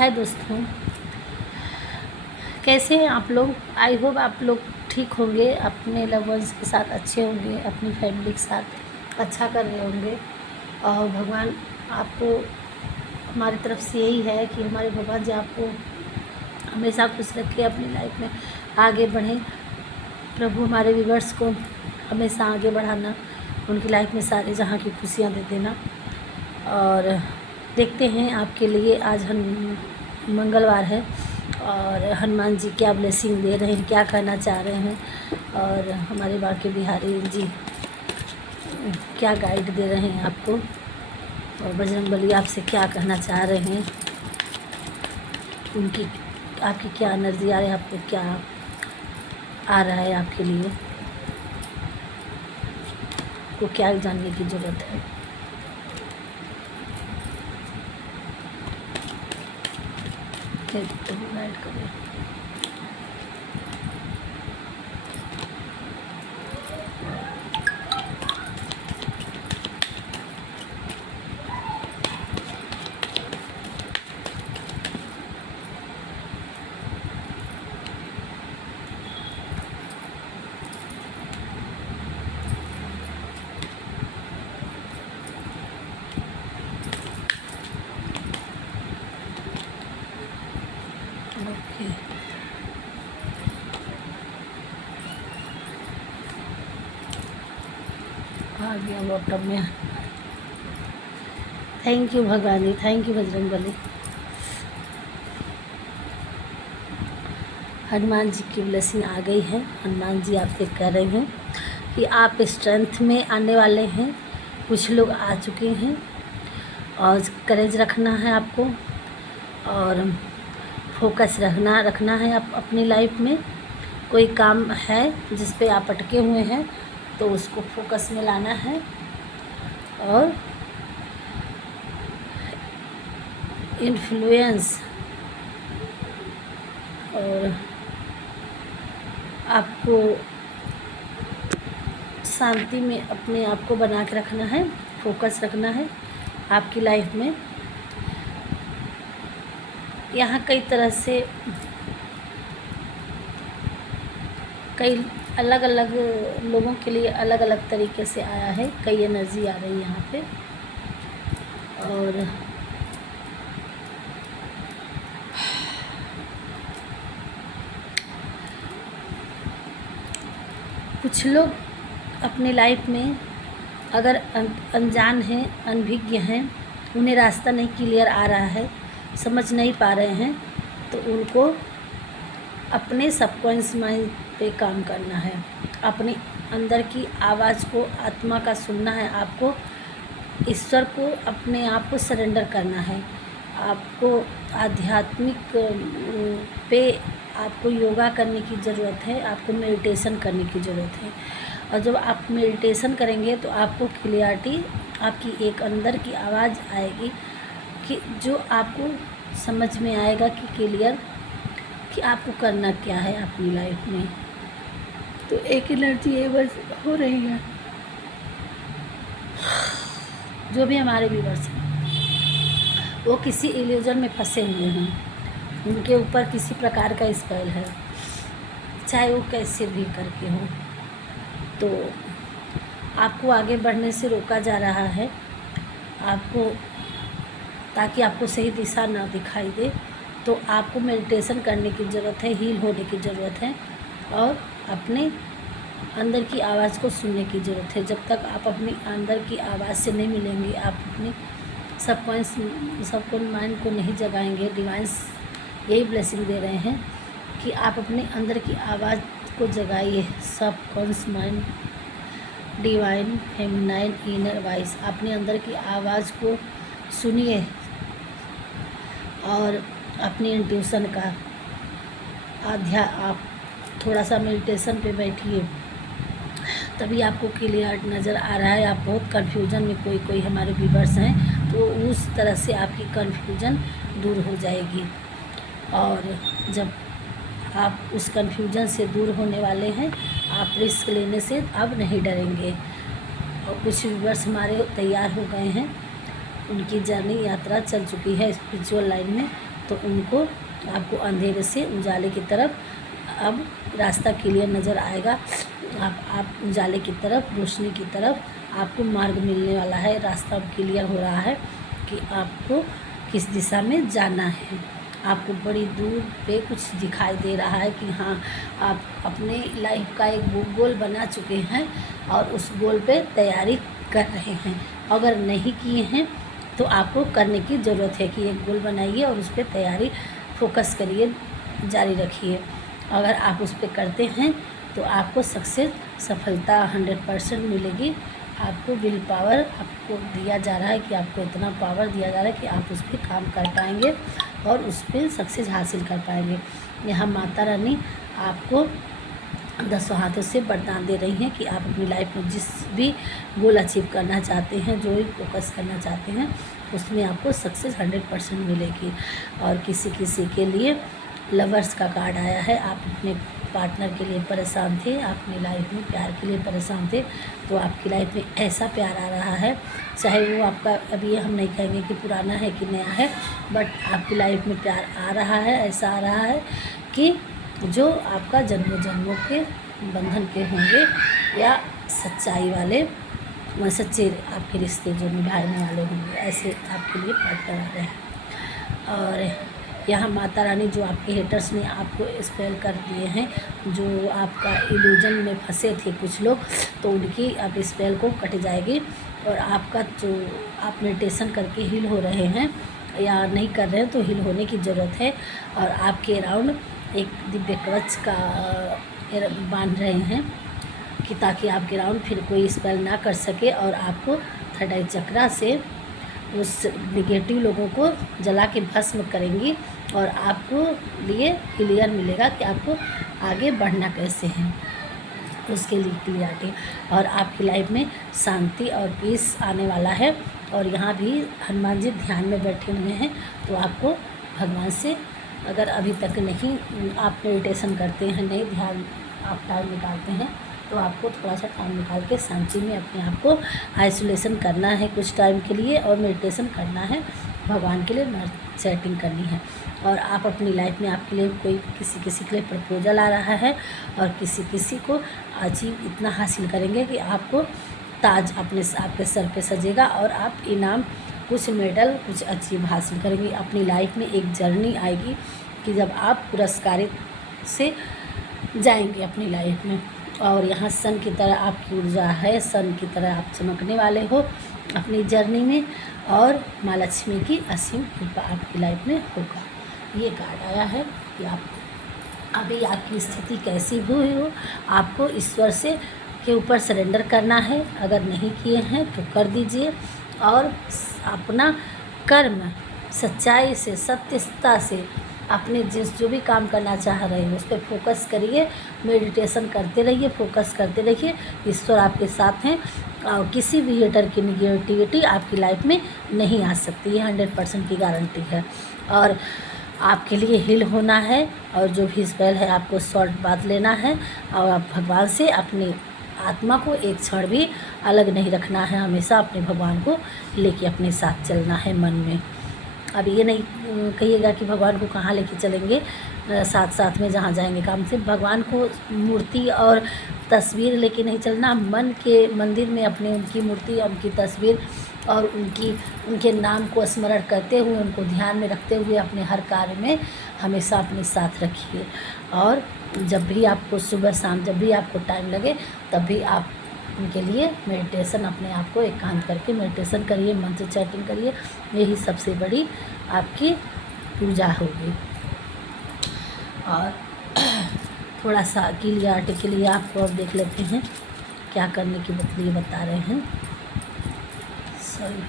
हाय दोस्तों, कैसे हैं आप लोग। आई होप आप लोग ठीक होंगे, अपने लव वंस के साथ अच्छे होंगे, अपनी फैमिली के साथ अच्छा कर रहे होंगे। और भगवान आपको, हमारी तरफ से यही है कि हमारे भगवान जी आपको हमेशा खुश रखे, अपनी लाइफ में आगे बढ़ें। प्रभु हमारे व्यूवर्स को हमेशा आगे बढ़ाना, उनकी लाइफ में सारे जहाँ की खुशियाँ दे देना। और देखते हैं आपके लिए, आज हम मंगलवार है और हनुमान जी क्या ब्लेसिंग दे रहे हैं, क्या कहना चाह रहे हैं, और हमारे बांके बिहारी जी क्या गाइड दे रहे हैं आपको, और बजरंगबली आपसे क्या कहना चाह रहे हैं, उनकी आपकी क्या एनर्जी आ रही है, आपको क्या आ रहा है आपके लिए, को क्या जानने की ज़रूरत है। गाइड करें। ओके, आ गया बॉटम में। थैंक यू भगवान जी, थैंक यू बजरंगबली। हनुमान जी की ब्लेसिंग आ गई है। हनुमान जी आपसे कह रहे हैं कि आप स्ट्रेंथ में आने वाले हैं, कुछ लोग आ चुके हैं, और करेज रखना है आपको, और फोकस रखना है आप अपनी लाइफ में। कोई काम है जिस पे आप अटके हुए हैं तो उसको फोकस में लाना है, और इन्फ्लुएंस और आपको शांति में अपने आप को बना के रखना है, फोकस रखना है आपकी लाइफ में। यहाँ कई तरह से कई अलग अलग लोगों के लिए अलग अलग तरीके से आया है, कई एनर्जी आ रही है यहाँ पे। और कुछ लोग अपनी लाइफ में अगर अनजान हैं, अनभिज्ञ हैं, उन्हें रास्ता नहीं क्लियर आ रहा है, समझ नहीं पा रहे हैं, तो उनको अपने सबकॉन्शियस माइंड पे काम करना है, अपने अंदर की आवाज़ को, आत्मा का सुनना है आपको, ईश्वर को अपने आप को सरेंडर करना है आपको। आध्यात्मिक पे आपको योगा करने की ज़रूरत है, आपको मेडिटेशन करने की ज़रूरत है। और जब आप मेडिटेशन करेंगे तो आपको क्लियरिटी, आपकी एक अंदर की आवाज़ आएगी कि जो आपको समझ में आएगा कि क्लियर कि आपको करना क्या है अपनी लाइफ में। तो एक एनर्जी ये बस हो रही है। जो भी हमारे व्यूअर्स हैं वो किसी इल्यूजन में फंसे हुए हैं, उनके ऊपर किसी प्रकार का स्पेल है, चाहे वो कैसे भी करके हो, तो आपको आगे बढ़ने से रोका जा रहा है आपको, ताकि आपको सही दिशा ना दिखाई दे। तो आपको मेडिटेशन करने की ज़रूरत है, हील होने की ज़रूरत है, और अपने अंदर की आवाज़ को सुनने की ज़रूरत है। जब तक आप अपनी अंदर की आवाज़ से नहीं मिलेंगे, आप अपने सबकॉन्शियस माइंड को नहीं जगाएंगे। डिवाइन्स यही ब्लेसिंग दे रहे हैं कि आप अपने अंदर की आवाज़ को जगाइए। Subconscious mind, divine feminine inner voice, अपने अंदर की आवाज़ को सुनिए और अपनी इंट्यूशन का आप थोड़ा सा मेडिटेशन पे बैठिए, तभी आपको क्लियर नज़र आ रहा है। आप बहुत कन्फ्यूजन में, कोई हमारे व्यूवर्स हैं, तो उस तरह से आपकी कन्फ्यूजन दूर हो जाएगी। और जब आप उस कन्फ्यूजन से दूर होने वाले हैं, आप रिस्क लेने से अब नहीं डरेंगे। और कुछ व्यूवर्स हमारे तैयार हो गए हैं, उनकी जर्नी यात्रा चल चुकी है स्पिरिचुअल लाइन में, तो उनको आपको अंधेरे से उजाले की तरफ अब रास्ता क्लियर नज़र आएगा। आप उजाले की तरफ, रोशनी की तरफ आपको मार्ग मिलने वाला है। रास्ता अब क्लियर हो रहा है कि आपको किस दिशा में जाना है। आपको बड़ी दूर पे कुछ दिखाई दे रहा है कि हाँ, आप अपने लाइफ का एक गोल बना चुके हैं और उस गोल पे तैयारी कर रहे हैं। अगर नहीं किए हैं तो आपको करने की ज़रूरत है कि एक गोल बनाइए और उस पर तैयारी फोकस करिए, जारी रखिए। अगर आप उस पर करते हैं तो आपको सफलता 100% मिलेगी। आपको विल पावर आपको दिया जा रहा है कि आपको इतना पावर दिया जा रहा है कि आप उस पर काम कर पाएंगे और उस पर सक्सेस हासिल कर पाएंगे। यहाँ माता रानी आपको 10 हाथों से वरदान दे रही हैं कि आप अपनी लाइफ में जिस भी गोल अचीव करना चाहते हैं, जो भी फोकस करना चाहते हैं, उसमें आपको सक्सेस 100% मिलेगी। और किसी किसी के लिए लवर्स का कार्ड आया है। आप अपने पार्टनर के लिए परेशान थे, अपनी लाइफ में प्यार के लिए परेशान थे, तो आपकी लाइफ में ऐसा प्यार आ रहा है, चाहे वो आपका, अभी हम नहीं कहेंगे कि पुराना है कि नया है, बट आपकी लाइफ में प्यार आ रहा है। ऐसा आ रहा है कि जो आपका जन्मों जन्मों के बंधन के होंगे या सच्चाई वाले, सच्चे आपके रिश्ते जो निभाने वाले होंगे, ऐसे आपके लिए पार्टनर आ रहे हैं। और यहाँ माता रानी जो आपके हेटर्स ने आपको स्पेल कर दिए हैं, जो आपका इल्यूजन में फंसे थे कुछ लोग, तो उनकी अब स्पेल को कट जाएगी। और आपका जो आप मेडिटेशन करके हील हो रहे हैं या नहीं कर रहे हैं, तो हील होने की ज़रूरत है। और आपके अराउंड एक दिव्य कवच का बांध रहे हैं कि ताकि आपके अराउंड फिर कोई स्पेल ना कर सके, और आपको थर्ड आई चक्रा से उस निगेटिव लोगों को जला के भस्म करेंगी और आपको लिए क्लियर मिलेगा कि आपको आगे बढ़ना कैसे है, उसके लिए क्लियरिटी। और आपकी लाइफ में शांति और पीस आने वाला है। और यहाँ भी हनुमान जी ध्यान में बैठे हुए हैं, तो आपको भगवान से, अगर अभी तक नहीं आप मेडिटेशन करते हैं, नहीं ध्यान आप टाइम निकालते हैं, तो आपको थोड़ा सा टाइम निकाल के शांति में अपने आप को आइसोलेशन करना है कुछ टाइम के लिए, और मेडिटेशन करना है, भगवान के लिए सेटिंग करनी है। और आप अपनी लाइफ में, आपके लिए कोई किसी के लिए प्रपोजल आ रहा है, और किसी को अचीव इतना हासिल करेंगे कि आपको ताज आपके सर पे सजेगा, और आप इनाम, कुछ मेडल, कुछ अचीव हासिल करेंगे। अपनी लाइफ में एक जर्नी आएगी कि जब आप पुरस्कारित से जाएंगे अपनी लाइफ में। और यहाँ सन की तरह आपकी ऊर्जा है, सन की तरह आप चमकने वाले हो अपनी जर्नी में, और माँ लक्ष्मी की असीम कृपा आपकी लाइफ में होगा। ये कार्ड आया है कि आप अभी आपकी स्थिति कैसी हुई हो, आपको ईश्वर से के ऊपर सरेंडर करना है। अगर नहीं किए हैं तो कर दीजिए, और अपना कर्म सच्चाई से, सत्यता से अपने जो भी काम करना चाह रहे हैं उस पर फोकस करिए, मेडिटेशन करते रहिए, फोकस करते रहिए। ईश्वर आपके साथ हैं, और किसी भी हेटर की निगेटिविटी आपकी लाइफ में नहीं आ सकती, ये 100% की गारंटी है। और आपके लिए हील होना है, और जो भी स्पेल है आपको शॉर्ट बात लेना है, और आप भगवान से अपनी आत्मा को एक क्षण भी अलग नहीं रखना है, हमेशा अपने भगवान को लेके अपने साथ चलना है मन में। अब ये नहीं कहिएगा कि भगवान को कहाँ लेके चलेंगे, साथ साथ में जहाँ जाएंगे काम से। भगवान को मूर्ति और तस्वीर लेके नहीं चलना, मन के मंदिर में अपने उनकी मूर्ति और उनकी तस्वीर और उनके नाम को स्मरण करते हुए, उनको ध्यान में रखते हुए अपने हर कार्य में हमेशा अपने साथ रखिए। और जब भी आपको सुबह शाम जब भी आपको टाइम लगे, तब भी आप उनके लिए मेडिटेशन, अपने आप को एकांत करके मेडिटेशन करिए, मन से चैटिंग करिए। यही सबसे बड़ी आपकी पूजा होगी। और थोड़ा सा क्लियरिटी के लिए आपको अब देख लेते हैं क्या करने की लिए बता रहे हैं। सॉरी,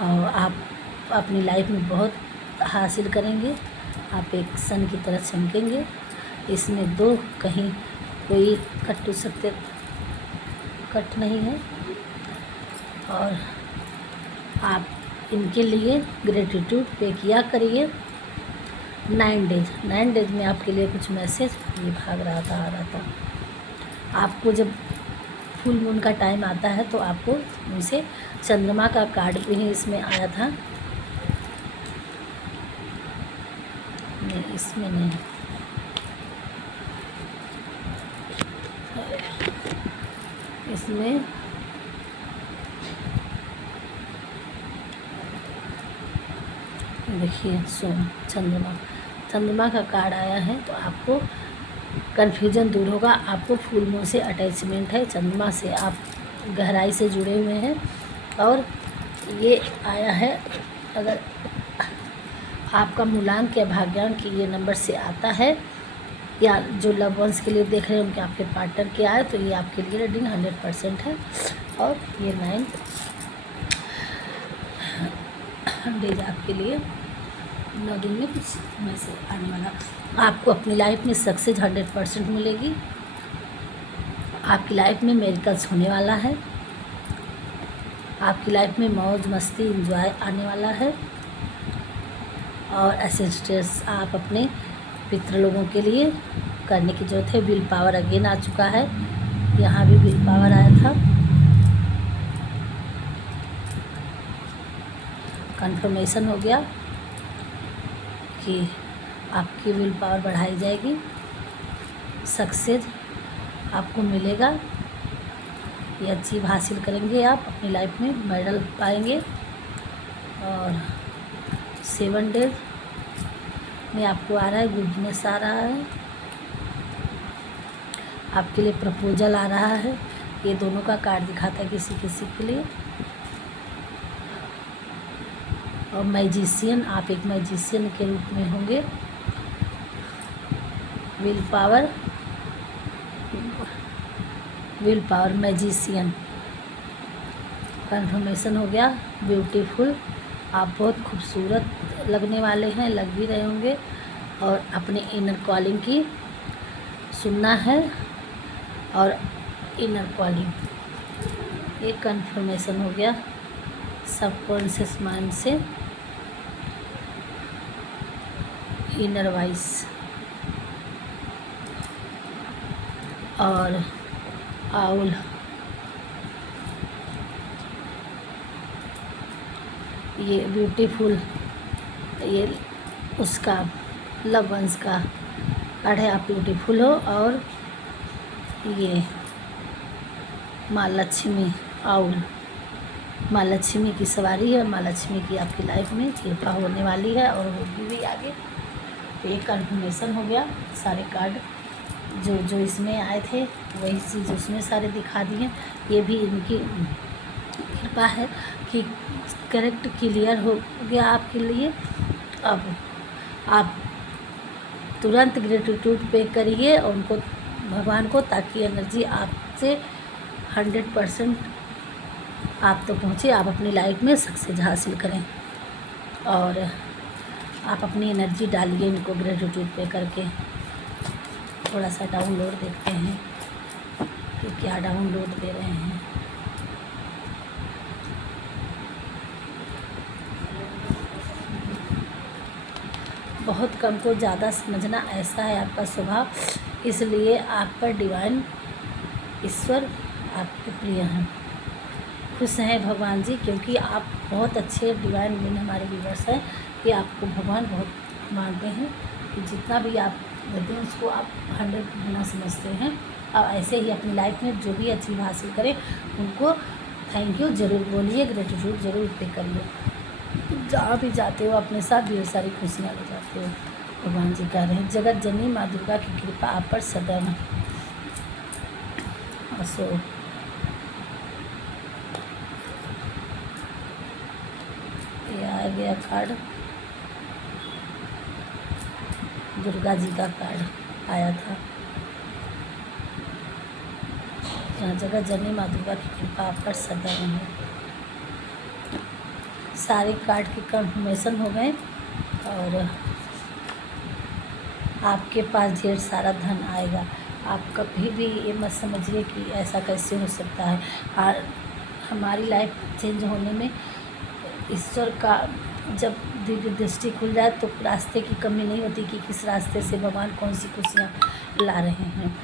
और आप अपनी लाइफ में बहुत हासिल करेंगे। आप एक सन की तरह चमकेंगे। इसमें दो कहीं कोई कट सकते कट नहीं है। और आप इनके लिए ग्रेटिट्यूड पे किया करिए। 9 डेज में आपके लिए कुछ मैसेज ये भाग रहा था, आ रहा था। आपको जब फुल मून का टाइम आता है तो आपको उनसे चंद्रमा का कार्ड भी इसमें आया था, नहीं इसमें नहीं, इसमें देखिए चंद्रमा का कार्ड आया है। तो आपको कन्फ्यूजन दूर होगा, आपको फुल मून से अटैचमेंट है, चंद्रमा से आप गहराई से जुड़े हुए हैं। और ये आया है, अगर आपका मूलांक या भाग्यांक ये नंबर से आता है, या जो लव वंस के लिए देख रहे हैं उनके आपके पार्टनर के आए, तो ये आपके लिए रीडिंग 100% है। और ये 9 डेज आपके लिए 9 दिन में कुछ समय से आने वाला, आपको अपनी लाइफ में सक्सेस 100% मिलेगी। आपकी लाइफ में मेरिकल्स होने वाला है, आपकी लाइफ में मौज मस्ती एंजॉय आने वाला है। और एसेस्ट्रेस आप अपने पितृ लोगों के लिए करने की ज़रूरत है। विल पावर अगेन आ चुका है, यहाँ भी विल पावर आया था। कंफर्मेशन हो गया कि आपकी विल पावर बढ़ाई जाएगी, सक्सेस आपको मिलेगा, ये अचीव हासिल करेंगे आप अपनी लाइफ में, मेडल पाएंगे। और 7 डेज में आपको आ रहा है गुडनेस आ रहा है, आपके लिए प्रपोजल आ रहा है। ये दोनों का कार्ड दिखाता है किसी किसी के लिए। और मैजिशियन, आप एक मैजिशियन के रूप में होंगे। विल पावर मैजिशियन कंफर्मेशन हो गया। ब्यूटीफुल, आप बहुत खूबसूरत लगने वाले हैं, लग भी रहे होंगे। और अपने इनर कॉलिंग की सुनना है, और इनर कॉलिंग एक कंफर्मेशन हो गया सबकॉन्शियस माइंड से। इनर वॉइस और आउल, ये ब्यूटीफुल, ये उसका लव वंस का कार्ड है, आप ब्यूटीफुल हो। और ये माँ लक्ष्मी, आउल माँ लक्ष्मी की सवारी है, माँ लक्ष्मी की आपकी लाइफ में कृपा होने वाली है और होगी भी आगे। तो एक कन्फर्मेशन हो गया, सारे कार्ड जो जो इसमें आए थे वही चीज़ उसमें सारे दिखा दिए। ये भी इनकी कृपा है कि करेक्ट क्लियर हो गया आपके लिए। अब आप तुरंत ग्रेटिट्यूड पे करिए उनको, भगवान को, ताकि एनर्जी आपसे 100% आप तो पहुँचे, आप अपनी लाइफ में सक्सेस हासिल करें। और आप अपनी एनर्जी डालिए इनको ग्रेटिट्यूड पे करके। थोड़ा सा डाउनलोड देखते हैं कि क्या डाउनलोड दे रहे हैं। बहुत कम को ज़्यादा समझना, ऐसा है आपका स्वभाव, इसलिए आप पर डिवाइन ईश्वर आपके प्रिय हैं, खुश हैं भगवान जी, क्योंकि आप बहुत अच्छे डिवाइन बीइंग हमारे व्यूअर्स हैं कि आपको भगवान बहुत मानते हैं कि जितना भी आप देते हैं उसको आप 100 गुना समझते हैं। और ऐसे ही अपनी लाइफ में जो भी अचीव हासिल करें उनको थैंक यू ज़रूर बोलिए, ग्रेटिट्यूड ज़रूर पे करिए। जहाँ भी जाते हो अपने साथ ढेर सारी खुशियाँ ले जाते हो। भगवान जी कह रहे हैं जगत जननी माँ दुर्गा की कृपा आप पर सदैव है। सो ये आ गया कार्ड, दुर्गा जी का कार्ड आया था। यहाँ जगत जननी माँ दुर्गा की कृपा आप पर सदैव है। सारे कार्ड के कंफर्मेशन हो गए और आपके पास ढेर सारा धन आएगा। आप कभी भी ये मत समझिए कि ऐसा कैसे हो सकता है। और हमारी लाइफ चेंज होने में ईश्वर का जब दिव्य दृष्टि खुल जाए तो रास्ते की कमी नहीं होती कि किस रास्ते से भगवान कौन सी खुशियाँ ला रहे हैं।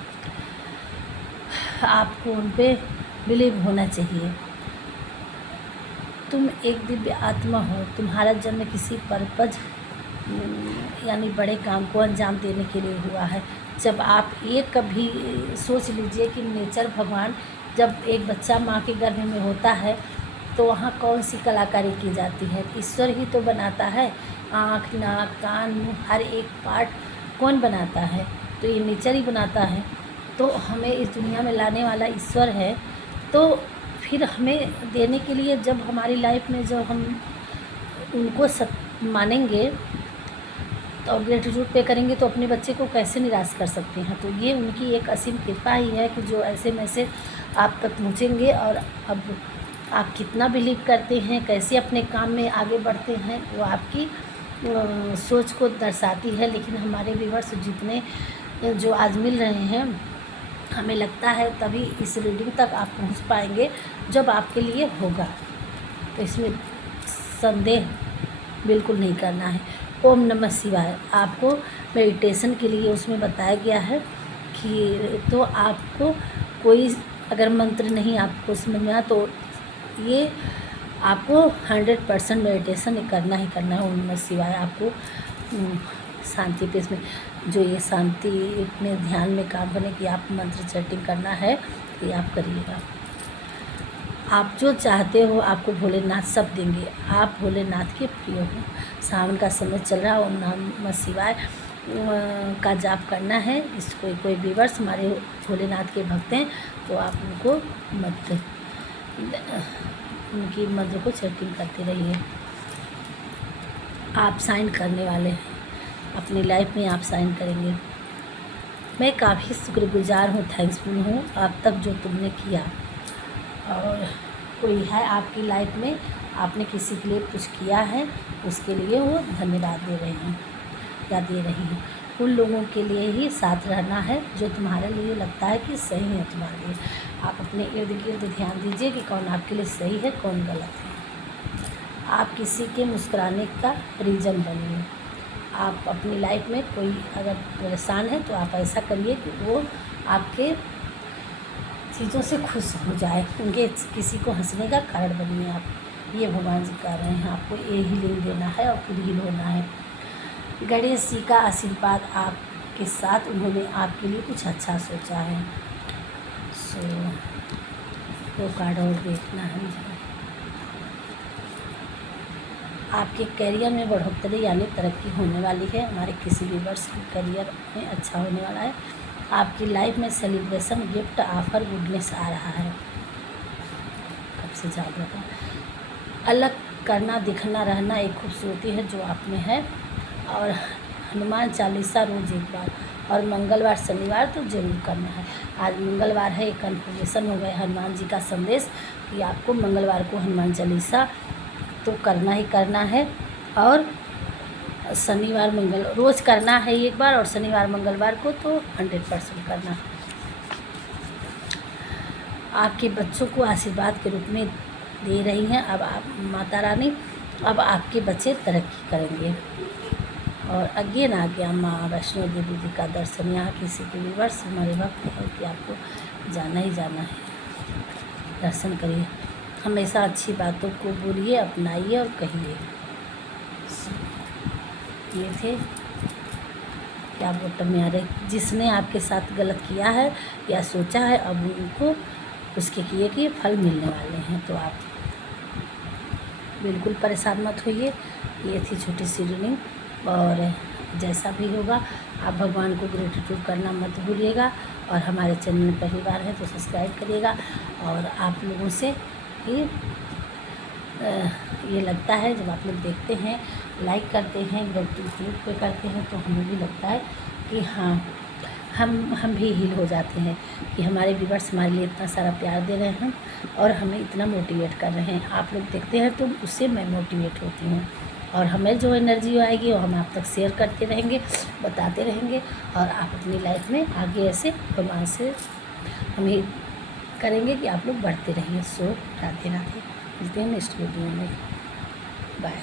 आपको उन पे बिलीव होना चाहिए। तुम एक दिव्य आत्मा हो, तुम्हारा जन्म किसी पर्पज यानी बड़े काम को अंजाम देने के लिए हुआ है। जब आप ये कभी सोच लीजिए कि नेचर भगवान जब एक बच्चा माँ के गर्भ में होता है तो वहाँ कौन सी कलाकारी की जाती है, ईश्वर ही तो बनाता है। आँख, नाक, कान, मुँह, हर एक पार्ट कौन बनाता है, तो ये नेचर ही बनाता है। तो हमें इस दुनिया में लाने वाला ईश्वर है, तो फिर हमें देने के लिए जब हमारी लाइफ में जब हम उनको मानेंगे तो ग्रेटिट्यूड पे करेंगे तो अपने बच्चे को कैसे निराश कर सकते हैं। तो ये उनकी एक असीम कृपा ही है कि जो ऐसे मैसेज आप तक पहुँचेंगे। और अब आप कितना बिलीव करते हैं, कैसे अपने काम में आगे बढ़ते हैं, वो आपकी सोच को दर्शाती है। लेकिन हमारे व्यूअर्स जितने जो आज मिल रहे हैं, हमें लगता है तभी इस रीडिंग तक आप पहुंच पाएंगे जब आपके लिए होगा। तो इसमें संदेह बिल्कुल नहीं करना है। ओम नमः शिवाय आपको मेडिटेशन के लिए उसमें बताया गया है कि तो आपको कोई अगर मंत्र नहीं आपको समझ में आया तो ये आपको 100% मेडिटेशन करना ही करना है। ओम नमः शिवाय आपको शांति पे इसमें जो ये शांति में ध्यान में काम करने की आप मंत्र चैटिंग करना है तो ये आप करिएगा। आप जो चाहते हो आपको भोलेनाथ सब देंगे। आप भोलेनाथ के प्रिय हो। सावन का समय चल रहा है। ओम नमः शिवाय का जाप करना है। इसको कोई व्यूअर्स हमारे भोलेनाथ के भक्त हैं तो आप उनको मंत्र उनकी मंत्र को चैटिंग करते रहिए। आप साइन करने वाले हैं, अपनी लाइफ में आप साइन करेंगे। मैं काफ़ी शुक्रगुजार हूँ, थैंक्सफुल हूँ आप तक जो तुमने किया। और कोई है आपकी लाइफ में, आपने किसी के लिए कुछ किया है, उसके लिए वो धन्यवाद दे रहे हैं या दे रही हैं। उन लोगों के लिए ही साथ रहना है जो तुम्हारे लिए लगता है कि सही है तुम्हारे लिए। आप अपने इर्द गिर्द ध्यान दीजिए कि कौन आपके लिए सही है, कौन गलत है। आप किसी के मुस्कुराने का रीज़न बनिए। आप अपनी लाइफ में कोई अगर परेशान है तो आप ऐसा करिए कि वो आपके चीज़ों से खुश हो जाए, उनके किसी को हंसने का कारण बनिए आप। ये भगवान जी कह रहे हैं, आपको ये हीलिंग देना है और फिर हील होना है। गणेश जी का आशीर्वाद आपके साथ, उन्होंने आपके लिए कुछ अच्छा सोचा है। सो वो कार्ड और देखना है मुझे। आपके करियर में बढ़ोतरी यानी तरक्की होने वाली है। हमारे किसी भी वर्ष के करियर में अच्छा होने वाला है। आपकी लाइफ में सेलिब्रेशन, गिफ्ट, ऑफर, गुडनेस आ रहा है। कब से ज़्यादा अलग करना, दिखना, रहना एक खूबसूरती है जो आप में है। और हनुमान चालीसा रोज़ एक बार, और मंगलवार शनिवार तो ज़रूर करना है। आज मंगलवार है, एक कन्फर्मेशन हो गया हनुमान जी का संदेश कि आपको मंगलवार को हनुमान चालीसा तो करना ही करना है। और शनिवार मंगल रोज़ करना है एक बार, और शनिवार मंगलवार को तो 100% करना है। आपके बच्चों को आशीर्वाद के रूप में दे रही हैं अब आप माता रानी। अब आपके बच्चे तरक्की करेंगे। और अगेन आ गया माँ वैष्णो देवी जी का दर्शन। यहाँ किसी के व्यूअर्स हमारे वक्त है कि आपको जाना ही जाना है, दर्शन करिए। हमेशा अच्छी बातों को बोलिए, अपनाइए और कहिए। ये थे क्या बॉटम में आ रहे, जिसने आपके साथ गलत किया है या सोचा है अब उनको उसके किए कि फल मिलने वाले हैं। तो आप बिल्कुल परेशान मत होइए। ये थी छोटी सी रीडिंग। और जैसा भी होगा आप भगवान को ग्रेटिट्यूड करना मत भूलिएगा। और हमारे चैनल में पहली बार है तो सब्सक्राइब करिएगा। और आप लोगों से ही ये लगता है जब आप लोग देखते हैं, लाइक करते हैं, ग्रेटिट्यूड पे करते हैं तो हमें भी लगता है कि हाँ हम भी हील हो जाते हैं कि हमारे व्यूअर्स हमारे लिए इतना सारा प्यार दे रहे हैं और हमें इतना मोटिवेट कर रहे हैं। आप लोग देखते हैं तो उससे मैं मोटिवेट होती हूँ। और हमें जो एनर्जी आएगी वो हम आप तक शेयर करते रहेंगे, बताते रहेंगे। और आप अपनी लाइफ में आगे ऐसे भगवान से हमें करेंगे कि आप लोग बढ़ते रहिए। सो राधे राधे, मिलते हैं नेक्स्ट वीडियो में। बाय।